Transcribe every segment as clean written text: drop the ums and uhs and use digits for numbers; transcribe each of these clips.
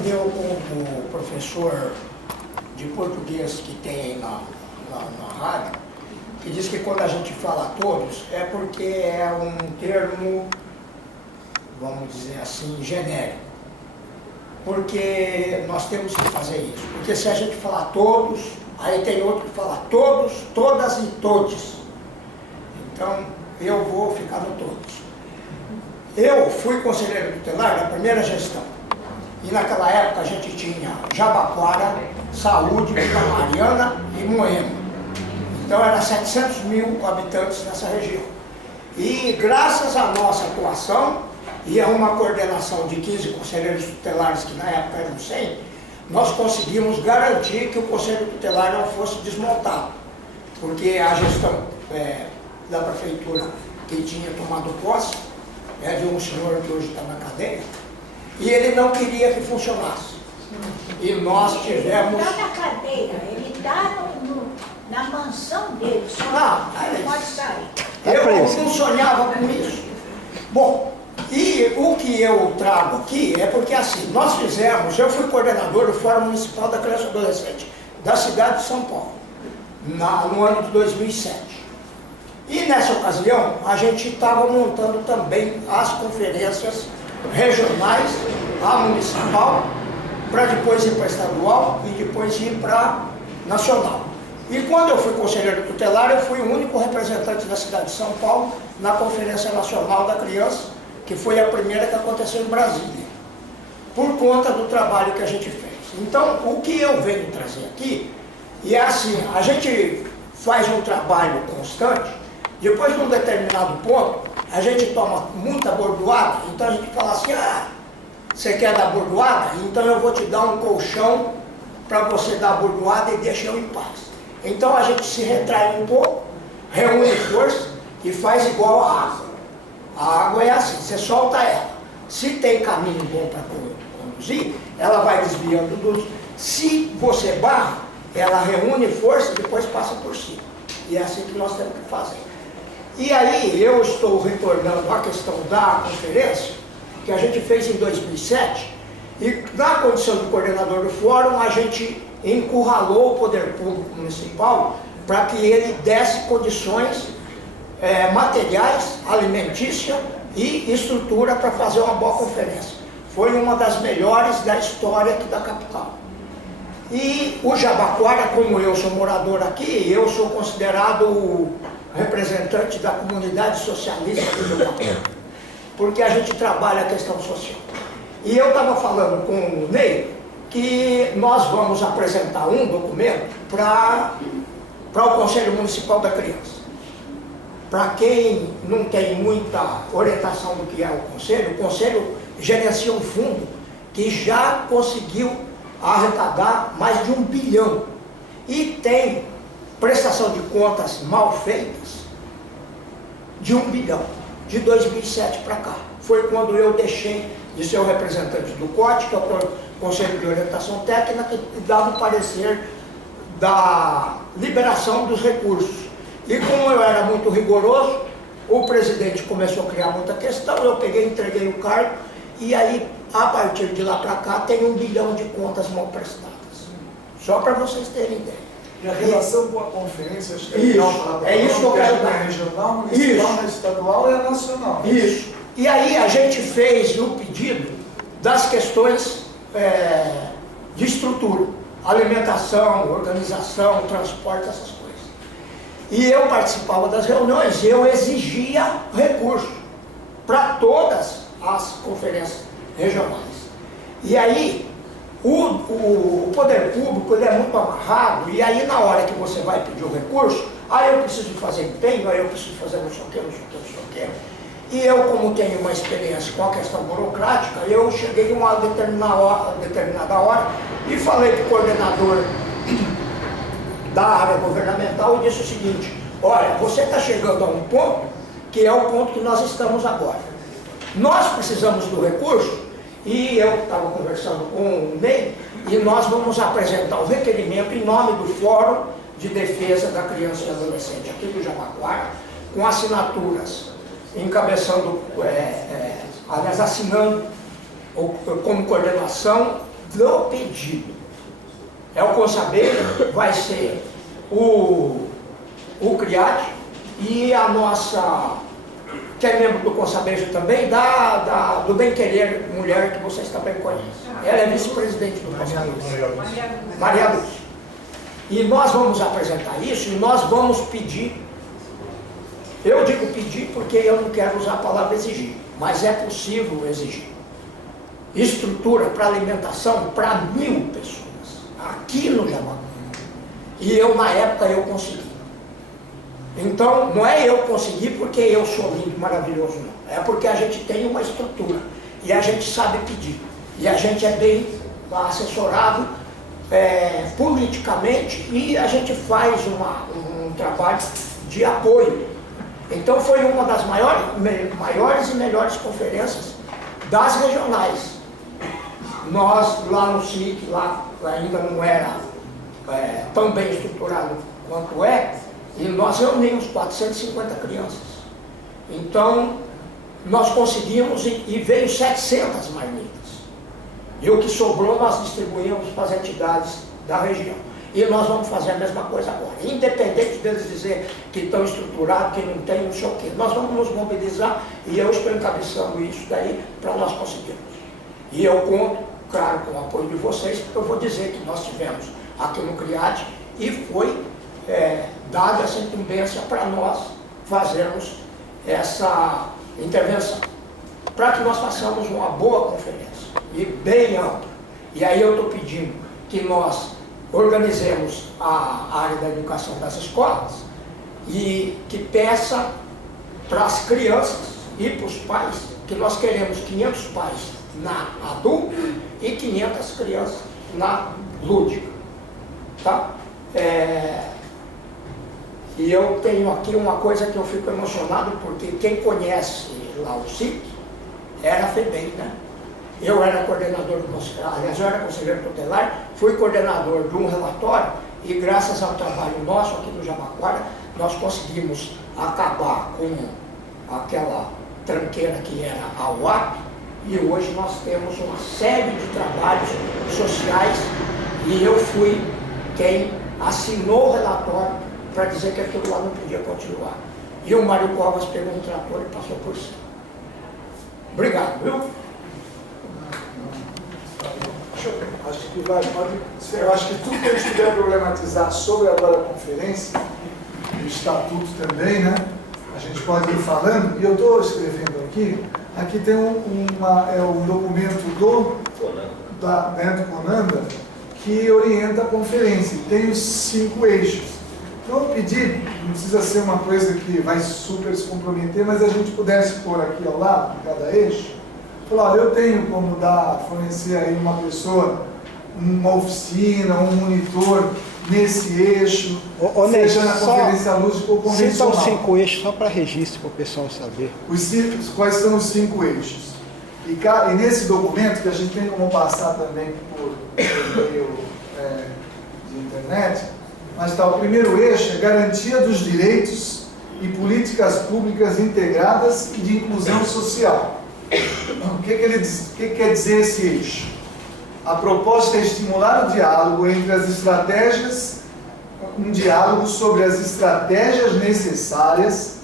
aprendeu com o professor de português que tem aí na rádio, que diz que quando a gente fala todos, é porque é um termo, vamos dizer assim, genérico. Porque nós temos que fazer isso. Porque se a gente falar todos, aí tem outro que fala todos, todas e todes. Então, eu vou ficar no todos. Eu fui conselheiro tutelar da primeira gestão. E naquela época a gente tinha Jabaquara, Saúde, Vila Mariana e Moema. Então era 700 mil habitantes nessa região. E graças à nossa atuação e a uma coordenação de 15 conselheiros tutelares, que na época eram 100, nós conseguimos garantir que o conselho tutelar não fosse desmontado. Porque a gestão da prefeitura que tinha tomado posse é de um senhor que hoje está na cadeia, e ele não queria que funcionasse. E nós tivemos... Ele está na cadeia, ele está na mansão dele, só não pode sair. Eu não sonhava com isso. Bom, e o que eu trago aqui é porque assim, nós fizemos, eu fui coordenador do Fórum Municipal da Criança e Adolescente da cidade de São Paulo, no ano de 2007. E nessa ocasião, a gente estava montando também as conferências regionais, a municipal, para depois ir para estadual e depois ir para nacional. E quando eu fui conselheiro tutelar, eu fui o único representante da cidade de São Paulo na Conferência Nacional da Criança, que foi a primeira que aconteceu em Brasília, por conta do trabalho que a gente fez. Então, o que eu venho trazer aqui, e é assim, a gente faz um trabalho constante, depois de um determinado ponto, a gente toma muita bordoada, então a gente fala assim, você quer dar bordoada? Então eu vou te dar um colchão para você dar a bordoada e deixa eu em paz. Então a gente se retrai um pouco, reúne força e faz igual a água. A água é assim, você solta ela. Se tem caminho bom para conduzir, ela vai desviando dos... Se você barra, ela reúne força e depois passa por cima. E é assim que nós temos que fazer. E aí eu estou retornando à questão da conferência, que a gente fez em 2007, e na condição de coordenador do fórum, a gente encurralou o poder público municipal para que ele desse condições materiais, alimentícia e estrutura para fazer uma boa conferência. Foi uma das melhores da história aqui da capital. E o Jabaquara, como eu sou morador aqui, eu sou considerado o representante da comunidade socialista do Jabaquara, porque a gente trabalha a questão social. E eu estava falando com o Ney que nós vamos apresentar um documento para o Conselho Municipal da Criança. Para quem não tem muita orientação do que é o Conselho gerencia um fundo que já conseguiu arrecadar mais de 1 bilhão. E tem prestação de contas mal feitas de 1 bilhão, de 2007 para cá. Foi quando eu deixei de ser o representante do COT, que é o Conselho de Orientação Técnica, que dava o parecer da liberação dos recursos. E como eu era muito rigoroso, o presidente começou a criar muita questão, eu peguei, entreguei o cargo, e aí, a partir de lá para cá, tem 1 bilhão de contas mal prestadas. Só para vocês terem ideia. E a relação com a conferência, acho que é isso que eu quero dar. A regional, municipal, a estadual e a nacional. Isso. E aí a gente fez o pedido das questões de estrutura, alimentação, organização, transporte, essas coisas. E eu participava das reuniões e eu exigia recursos para todas as conferências regionais. E aí, o poder público ele é muito amarrado, e aí na hora que você vai pedir o recurso, eu preciso fazer empenho, eu preciso fazer não sei o que, não sei o que, não sei o que. E eu, como tenho uma experiência com a questão burocrática, eu cheguei em uma determinada hora e falei para o coordenador da área governamental e disse o seguinte: olha, você está chegando a um ponto que é o ponto que nós estamos agora. Nós precisamos do recurso, e eu estava conversando com o Ney, e nós vamos apresentar o requerimento em nome do Fórum de Defesa da Criança e Adolescente aqui do Jabaquara, com assinaturas, encabeçando, aliás, assinando como coordenação do pedido. É o Consaber, vai ser o CRIAD e a nossa, que é membro do Consaber também, do Bem Querer Mulher, que vocês também conhecem. Ela é vice-presidente do Consaber. Maria Lúcia. E nós vamos apresentar isso e nós vamos pedir. Eu digo pedir porque eu não quero usar a palavra exigir, mas é possível exigir estrutura para alimentação para 1.000 pessoas, aqui no Jabaquara. E eu, na época, eu consegui. Então, não é eu conseguir porque eu sou lindo, maravilhoso, não. É porque a gente tem uma estrutura e a gente sabe pedir. E a gente é bem assessorado politicamente e a gente faz um trabalho de apoio. Então foi uma das maiores e melhores conferências das regionais. Nós lá no SIC, lá ainda não era tão bem estruturado quanto é, e nós reunimos 450 crianças. Então nós conseguimos e veio 700 marmitas. E o que sobrou nós distribuímos para as entidades da região. E nós vamos fazer a mesma coisa agora. Independente deles dizer que estão estruturados, que não tem, não sei o quê. Nós vamos nos mobilizar e eu estou encabeçando isso daí para nós conseguirmos. E eu conto, claro, com o apoio de vocês, porque eu vou dizer que nós tivemos aqui no CRIAD e foi dada essa incumbência para nós fazermos essa intervenção. Para que nós façamos uma boa conferência e bem ampla. E aí eu estou pedindo que nós organizemos a área da educação das escolas e que peça para as crianças e para os pais, que nós queremos 500 pais na adulta e 500 crianças na lúdica. Tá? E eu tenho aqui uma coisa que eu fico emocionado, porque quem conhece lá o SIC era a FEBEM, né? Eu era coordenador do conselho, aliás, eu era conselheiro tutelar, fui coordenador de um relatório e graças ao trabalho nosso aqui no Jabaquara, nós conseguimos acabar com aquela tranqueira que era a UAP e hoje nós temos uma série de trabalhos sociais e eu fui quem assinou o relatório para dizer que aquilo lá não podia continuar. E o Mário Covas pegou um trator e passou por cima. Obrigado, viu? Acho que eu acho que tudo que a gente puder problematizar sobre agora a conferência, o estatuto também, né? A gente pode ir falando, e eu estou escrevendo aqui tem um documento do Conanda que orienta a conferência, tem os 5 eixos. Então eu pedi, não precisa ser uma coisa que vai super se comprometer, mas a gente pudesse pôr aqui ao lado de cada eixo, falar, olha, eu tenho como fornecer aí uma pessoa, uma oficina, um monitor nesse eixo, seja na conferência lúdica ou convencional. Cita os 5 eixos só para registro, para o pessoal saber. Quais são os 5 eixos? E nesse documento, que a gente tem como passar também por meio de internet, mas o primeiro eixo é garantia dos direitos e políticas públicas integradas e de inclusão social. O que quer dizer esse eixo? A proposta é estimular o diálogo entre as estratégias, um diálogo sobre as estratégias necessárias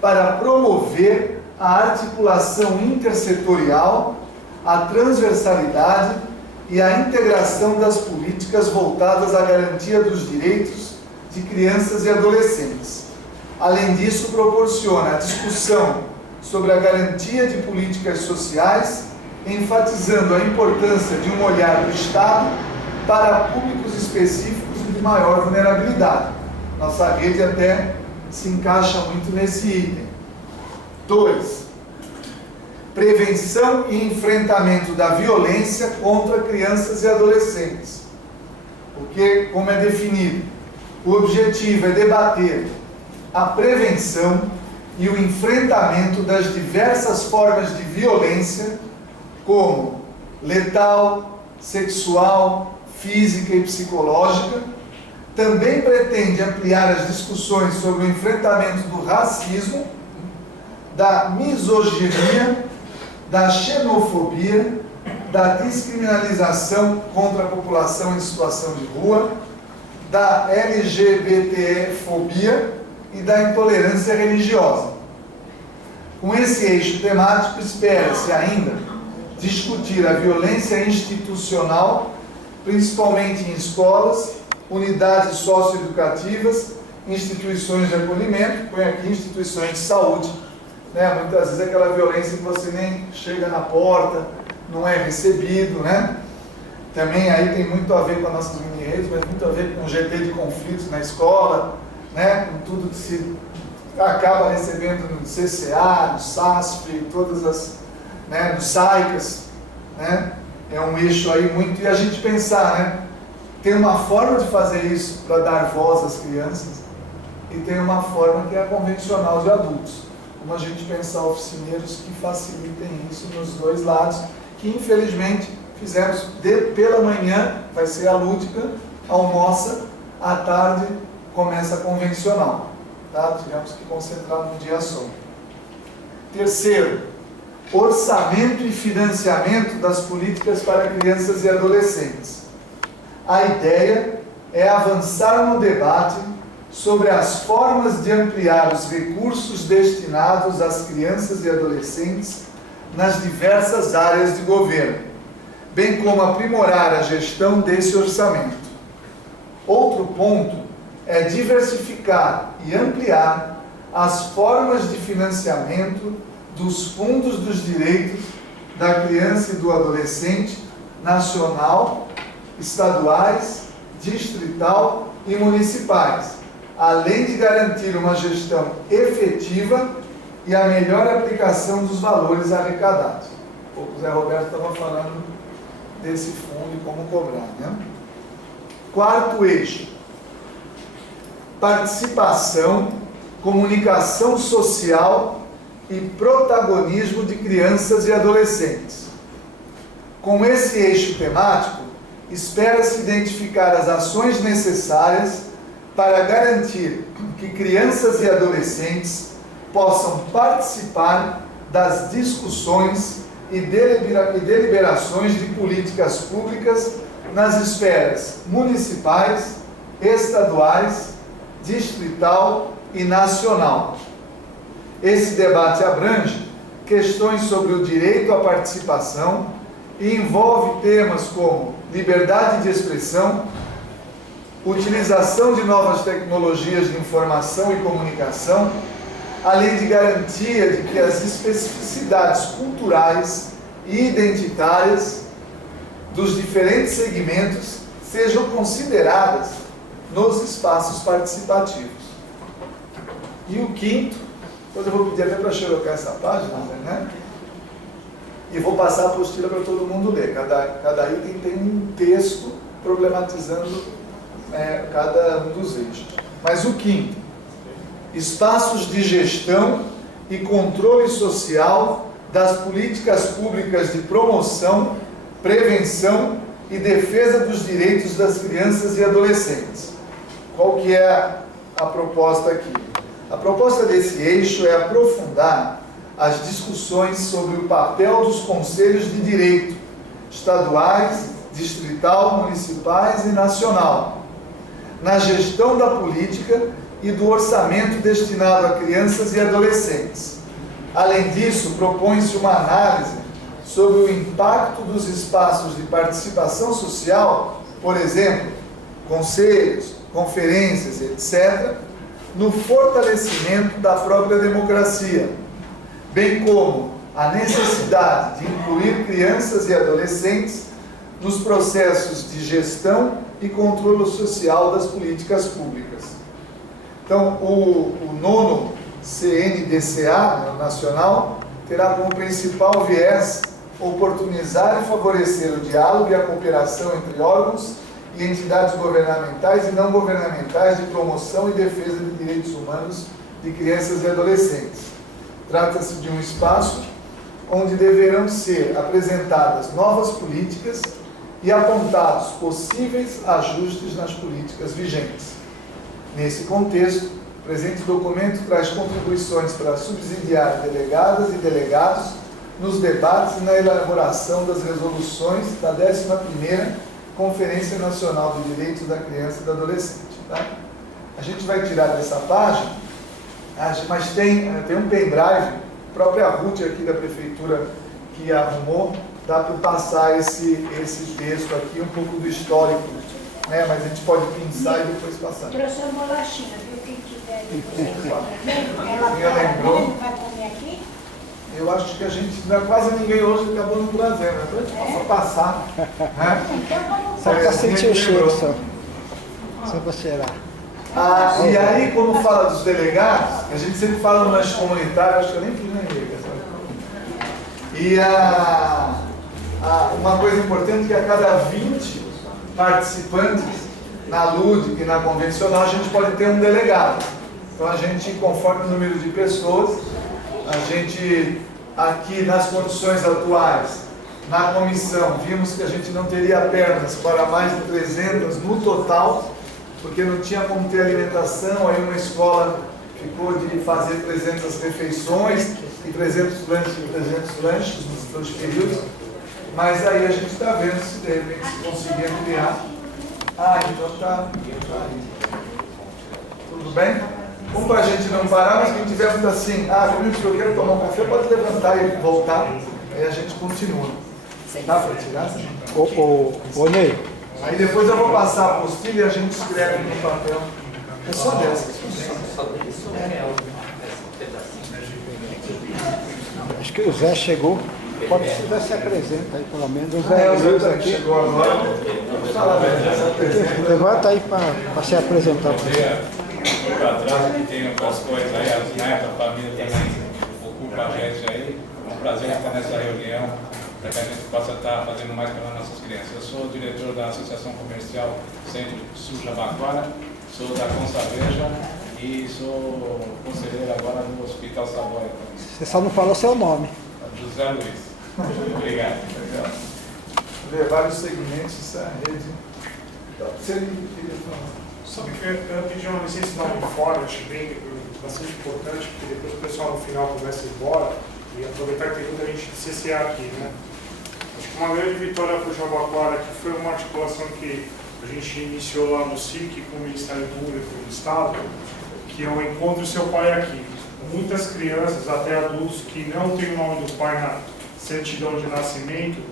para promover a articulação intersetorial, a transversalidade e a integração das políticas voltadas à garantia dos direitos de crianças e adolescentes. Além disso, proporciona a discussão sobre a garantia de políticas sociais, enfatizando a importância de um olhar do Estado para públicos específicos e de maior vulnerabilidade. Nossa rede até se encaixa muito nesse item. 2. Prevenção e enfrentamento da violência contra crianças e adolescentes. Porque, como é definido, o objetivo é debater a prevenção e o enfrentamento das diversas formas de violência, como letal, sexual, física e psicológica. Também pretende ampliar as discussões sobre o enfrentamento do racismo, da misoginia, da xenofobia da descriminalização contra a população em situação de rua, da LGBTfobia e da intolerância religiosa. Com esse eixo temático, espera-se ainda discutir a violência institucional, principalmente em escolas, unidades socioeducativas, instituições de acolhimento, põe aqui instituições de saúde, né? Muitas vezes aquela violência que você nem chega na porta, não é recebido, né? Também aí tem muito a ver com as nossas mini-redes, mas muito a ver com o GT de conflitos na escola, né? Com tudo que se acaba recebendo no CCA, no SASP, todas as, né? No SAICAS, né? É um eixo aí muito, e a gente pensar, né? Tem uma forma de fazer isso para dar voz às crianças e tem uma forma que é a convencional de adultos. Como a gente pensar oficineiros que facilitem isso nos dois lados, que infelizmente fizemos pela manhã, vai ser a lúdica, almoça, à tarde começa a convencional. Tá? Tivemos que concentrar num dia só. Terceiro, orçamento e financiamento das políticas para crianças e adolescentes. A ideia é avançar no debate sobre as formas de ampliar os recursos destinados às crianças e adolescentes nas diversas áreas de governo, bem como aprimorar a gestão desse orçamento. Outro ponto é diversificar e ampliar as formas de financiamento dos fundos dos direitos da criança e do adolescente nacional, estaduais, distrital e municipais, além de garantir uma gestão efetiva e a melhor aplicação dos valores arrecadados. O Zé Roberto estava falando desse fundo e como cobrar, né? Quarto eixo, participação, comunicação social e protagonismo de crianças e adolescentes. Com esse eixo temático, espera-se identificar as ações necessárias para garantir que crianças e adolescentes possam participar das discussões e deliberações de políticas públicas nas esferas municipais, estaduais, distrital e nacional. Esse debate abrange questões sobre o direito à participação e envolve temas como liberdade de expressão, utilização de novas tecnologias de informação e comunicação, além de garantia de que as especificidades culturais e identitárias dos diferentes segmentos sejam consideradas nos espaços participativos. E o quinto, depois eu vou pedir até para xerocar essa página, né? E vou passar a apostila para todo mundo ler. Cada item tem um texto problematizando cada um dos eixos. Mas o quinto, espaços de gestão e controle social das políticas públicas de promoção, prevenção e defesa dos direitos das crianças e adolescentes. Qual que é a proposta aqui? A proposta desse eixo é aprofundar as discussões sobre o papel dos conselhos de direito, estaduais, distrital, municipais e nacional, na gestão da política e do orçamento destinado a crianças e adolescentes. Além disso, propõe-se uma análise sobre o impacto dos espaços de participação social, por exemplo, conselhos, conferências, etc., no fortalecimento da própria democracia, bem como a necessidade de incluir crianças e adolescentes nos processos de gestão e controle social das políticas públicas. Então, o nono CNDCA nacional terá como principal viés oportunizar e favorecer o diálogo e a cooperação entre órgãos e entidades governamentais e não governamentais de promoção e defesa de direitos humanos de crianças e adolescentes. Trata-se de um espaço onde deverão ser apresentadas novas políticas e apontados possíveis ajustes nas políticas vigentes. Nesse contexto, o presente documento traz contribuições para subsidiar delegadas e delegados nos debates e na elaboração das resoluções da 11ª Conferência Nacional de Direitos da Criança e do Adolescente. Tá? A gente vai tirar dessa página, mas tem um pendrive, a própria Ruth aqui da Prefeitura que arrumou, dá para passar esse texto aqui, um pouco do histórico, né? Mas a gente pode pinçar e depois passar. Trouxe uma bolachinha, viu? Quem tiver Ela lembrou. vai comer aqui? Eu acho que a gente, quase ninguém hoje acabou não trazendo, né? Então a gente possa passar. Né? Então vamos Só para sentir o cheiro, lembrou. só para cheirar. E aí, quando fala dos delegados, a gente sempre fala no lanche comunitário, acho que eu nem fiz na igreja. E uma coisa importante é que a cada 20 participantes, na lúdica e na convencional, a gente pode ter um delegado. Então a gente, conforme o número de pessoas, a gente, aqui nas condições atuais, na comissão, vimos que a gente não teria pernas para mais de 300 no total, porque não tinha como ter alimentação, aí uma escola ficou de fazer 300 refeições e 300 lanches nos dois períodos, mas aí a gente está vendo se de repente se conseguir criar. Então tá aí. Tudo bem? Como para a gente não parar, mas quem tiver muito assim, comigo que eu quero tomar um café, pode levantar e voltar, aí a gente continua. Dá para tirar? Ô Ney, Aí depois eu vou passar a apostila e a gente escreve no papel. É só dessa. acho que o Zé chegou. Pode se Zé se apresenta aí, pelo menos. O O Zé Zé aqui. chegou agora. Fala, velho. Levanta aí para se apresentar. Muito atrás, que tem outras coisas aí, as netas, a família também ocupa a gente aí. É um prazer estar nessa reunião, para que a gente possa estar fazendo mais pelas nossas crianças. Eu sou o diretor da Associação Comercial Centro Sul Jabaquara, sou da Consaveja e sou conselheiro agora do Hospital Savoia. Você só não falou seu nome. José Luiz. Obrigado. Legal. Vários segmentos dessa rede. Você queria falar? Só que eu pedi uma licença de dar um informe, acho bem bastante importante, porque depois o pessoal no final começa a ir embora e aproveitar que tem muita gente de CCA aqui, né? Acho que uma grande vitória para o Jabaquara, que foi uma articulação que a gente iniciou lá no SIC com o Ministério Público do Estado, que é o Encontre Seu Pai Aqui. Muitas crianças, até adultos, que não têm o nome do pai na certidão de nascimento,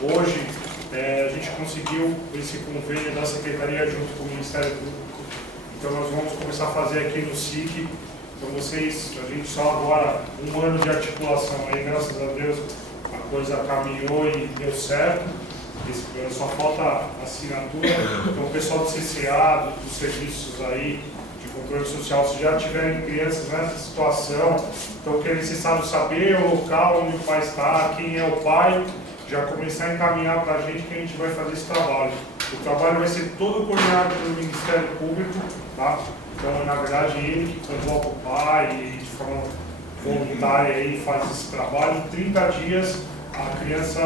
hoje a gente conseguiu esse convênio da Secretaria junto com o Ministério Público. Então nós vamos começar a fazer aqui no SIC. Então a gente só agora, um ano de articulação aí, graças a Deus, a coisa caminhou e deu certo. Só falta a assinatura. Então o pessoal do CCA, dos serviços aí, de controle social, se já tiverem crianças nessa situação, então que é necessário saber o local onde o pai está, quem é o pai, já começar a encaminhar para a gente que a gente vai fazer esse trabalho. O trabalho vai ser todo coordenado pelo Ministério Público, tá? Então, na verdade, ele que convoca o pai e de forma voluntária aí faz esse trabalho. Em 30 dias, a criança,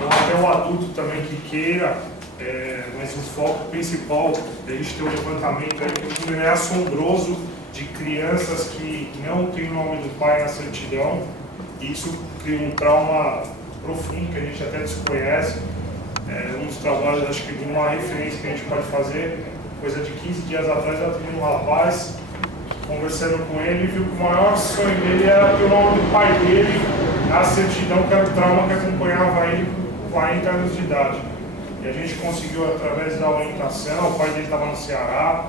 ou até o adulto também que queira, mas o foco principal é a gente ter um levantamento aí, que o número é assombroso de crianças que não têm o nome do pai na certidão. E isso cria um trauma profundo que a gente até desconhece. Um dos trabalhos, acho que de uma referência que a gente pode fazer, coisa de 15 dias atrás, eu tive um rapaz conversando com ele e viu que o maior sonho dele era ter o nome do pai dele na certidão, que era o trauma que acompanhava ele com 40 anos de idade. E a gente conseguiu, através da orientação, o pai dele estava no Ceará,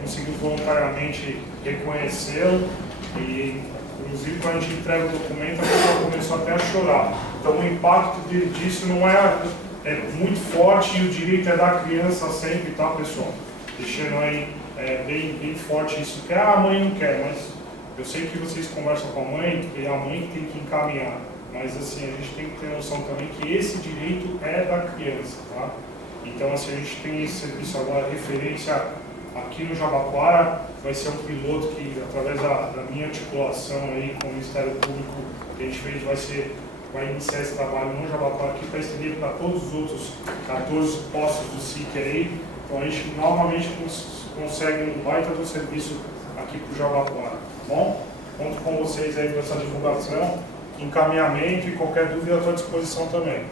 conseguiu voluntariamente reconhecê-lo e, inclusive, quando a gente entrega o documento, a pessoa começou até a chorar. Então, o impacto disso não é muito forte e o direito é da criança sempre, tá, pessoal? Deixando aí bem forte isso, que a mãe não quer, mas eu sei que vocês conversam com a mãe e a mãe tem que encaminhar. Mas, assim, a gente tem que ter noção também que esse direito é da criança, tá? Então, assim, a gente tem esse serviço agora, referência aqui no Jabaquara, vai ser um piloto que, através da minha articulação aí com o Ministério Público que a gente fez, vai iniciar esse trabalho no Jabaquara aqui para estender para todos os outros 14 postos do SIC aí. Então, a gente novamente consegue um baita do serviço aqui para o Jabaquara, tá bom? Conto com vocês aí para essa divulgação encaminhamento e qualquer dúvida à tua disposição também.